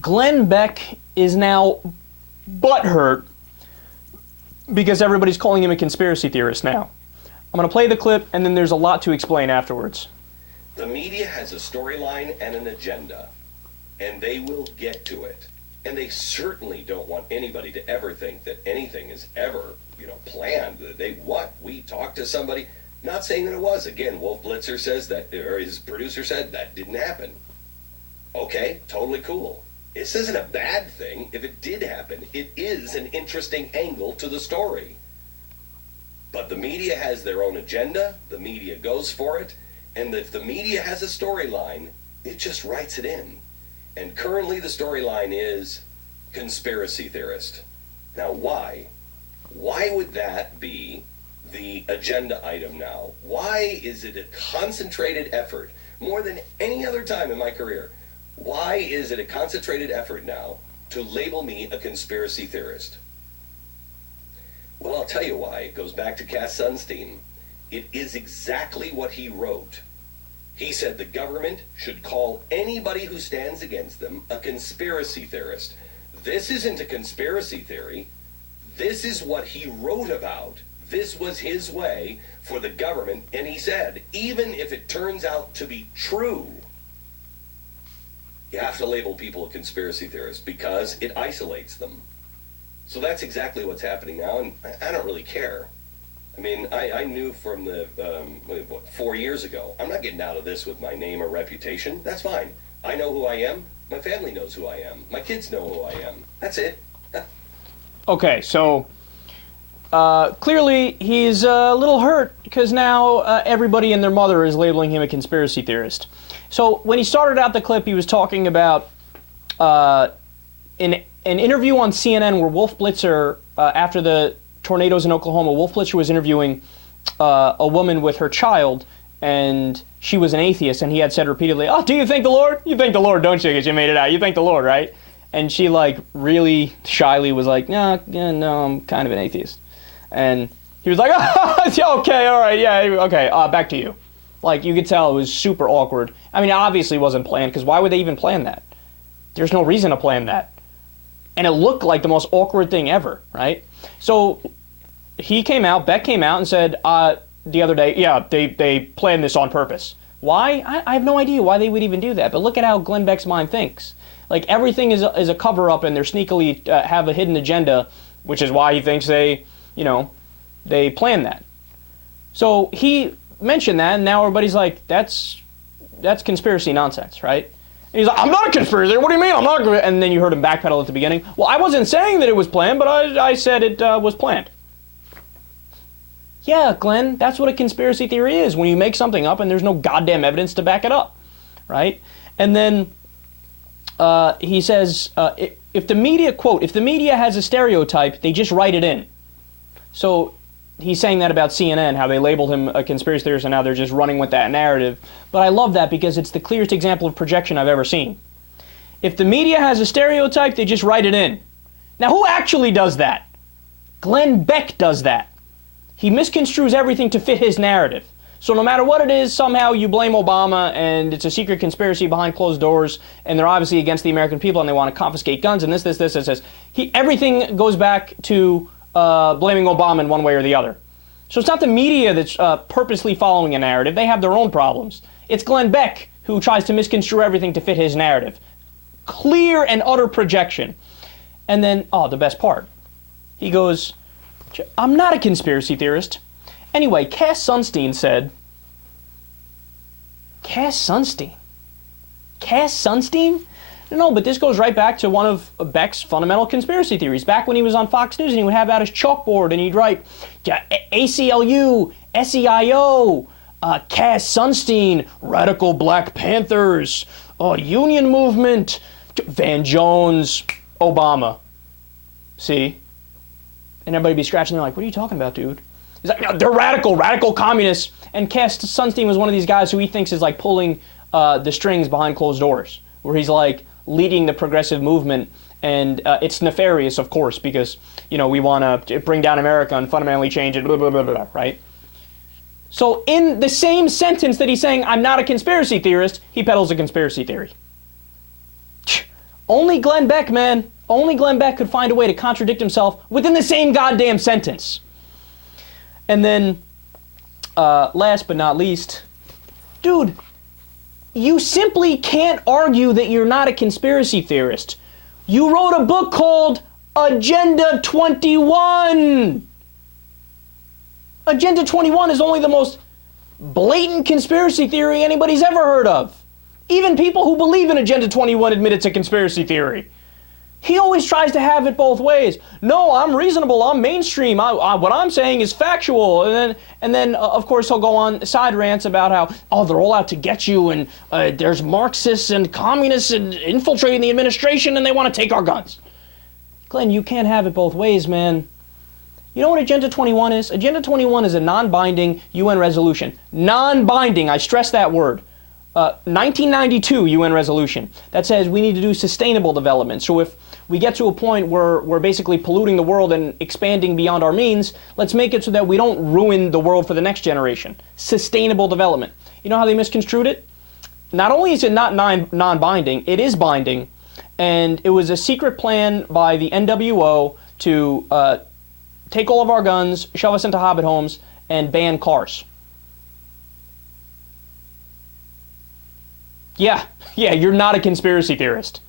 Glenn Beck is now butthurt because everybody's calling him a conspiracy theorist now. I'm going to play the clip, and then there's a lot to explain afterwards. The media has a storyline and an agenda, and they will get to it. And they certainly don't want anybody to ever think that anything is ever, planned. We talked to somebody. Not saying that it was. Again, Wolf Blitzer says that, or his producer said that didn't happen. Okay, totally cool. This isn't a bad thing if it did happen. It is an interesting angle to the story. But the media has their own agenda. The media goes for it. And if the media has a storyline, it just writes it in. And currently the storyline is conspiracy theorist. Now why? Why would that be the agenda item now? Why is it a concentrated effort, more than any other time in my career? Why is it a concentrated effort now to label me a conspiracy theorist? Well, I'll tell you why. It goes back to Cass Sunstein. It is exactly what he wrote. He said the government should call anybody who stands against them a conspiracy theorist. This isn't a conspiracy theory. This is what he wrote about. This was his way for the government, and he said, even if it turns out to be true, you have to label people a conspiracy theorist because it isolates them. So that's exactly what's happening now, and I don't really care. I mean, I knew from the, 4 years ago, I'm not getting out of this with my name or reputation. That's fine. I know who I am. My family knows who I am. My kids know who I am. That's it. Okay, so clearly he's a little hurt because now everybody and their mother is labeling him a conspiracy theorist. So when he started out the clip, he was talking about an interview on CNN where Wolf Blitzer, after the tornadoes in Oklahoma, Wolf Blitzer was interviewing a woman with her child, and she was an atheist, and he had said repeatedly, "Oh, do you thank the Lord? You thank the Lord, don't you, because you made it out? You thank the Lord, right?" And she, really shyly was like, no, I'm kind of an atheist. And he was like, oh, okay, all right, yeah, okay, back to you. You could tell it was super awkward. I mean, it obviously wasn't planned, because why would they even plan that? There's no reason to plan that. And it looked like the most awkward thing ever, right? So Beck came out and said the other day, yeah, they planned this on purpose. Why? I have no idea why they would even do that, but look at how Glenn Beck's mind thinks. Everything is a cover-up, and they're sneakily have a hidden agenda, which is why he thinks they planned that. So he mentioned that, and now everybody's like, that's conspiracy nonsense, right? And he's like, I'm not a conspiracy theorist. What do you mean? I'm not. And then you heard him backpedal at the beginning. Well, I wasn't saying that it was planned, but I said it was planned. Yeah, Glenn, that's what a conspiracy theory is, when you make something up and there's no goddamn evidence to back it up, right? And then he says, if the media, quote, if the media has a stereotype, they just write it in. So he's saying that about CNN, how they labeled him a conspiracy theorist, and now they're just running with that narrative. But I love that because it's the clearest example of projection I've ever seen. If the media has a stereotype, they just write it in. Now, who actually does that? Glenn Beck does that. He misconstrues everything to fit his narrative. So no matter what it is, somehow you blame Obama, and it's a secret conspiracy behind closed doors, and they're obviously against the American people, and they want to confiscate guns, and this. Everything goes back to blaming Obama in one way or the other. So it's not the media that's purposely following a narrative. They have their own problems. It's Glenn Beck who tries to misconstrue everything to fit his narrative. Clear and utter projection. And then, the best part. He goes, I'm not a conspiracy theorist. Anyway, Cass Sunstein said, Cass Sunstein? No, but this goes right back to one of Beck's fundamental conspiracy theories. Back when he was on Fox News and he would have out his chalkboard and he'd write, ACLU, SEIO, Cass Sunstein, Radical Black Panthers, Union Movement, Van Jones, Obama. See? And everybody be scratching their like, what are you talking about, dude? He's like, no, they're radical communists. And Cass Sunstein was one of these guys who he thinks is pulling the strings behind closed doors, where he's leading the progressive movement. And it's nefarious, of course, because, we want to bring down America and fundamentally change it, blah, blah, blah, blah, right? So in the same sentence that he's saying, I'm not a conspiracy theorist, he peddles a conspiracy theory. Only Glenn Beck, man. Only Glenn Beck could find a way to contradict himself within the same goddamn sentence. And then, last but not least, dude, you simply can't argue that you're not a conspiracy theorist. You wrote a book called Agenda 21. Agenda 21 is only the most blatant conspiracy theory anybody's ever heard of. Even people who believe in Agenda 21 admit it's a conspiracy theory. He always tries to have it both ways. No, I'm reasonable, I'm mainstream, what I'm saying is factual. And then of course, he'll go on side rants about how, oh, they're all out to get you, and there's Marxists and communists and infiltrating the administration, and they want to take our guns. Glenn, you can't have it both ways, man. You know what Agenda 21 is? Agenda 21 is a non-binding UN resolution. Non-binding, I stress that word. 1992 UN resolution that says we need to do sustainable development. So if we get to a point where we're basically polluting the world and expanding beyond our means, let's make it so that we don't ruin the world for the next generation. Sustainable development. You know how they misconstrued it? Not only is it not non-binding, it is binding, and it was a secret plan by the NWO to take all of our guns, shove us into hobbit homes, and ban cars. Yeah, you're not a conspiracy theorist.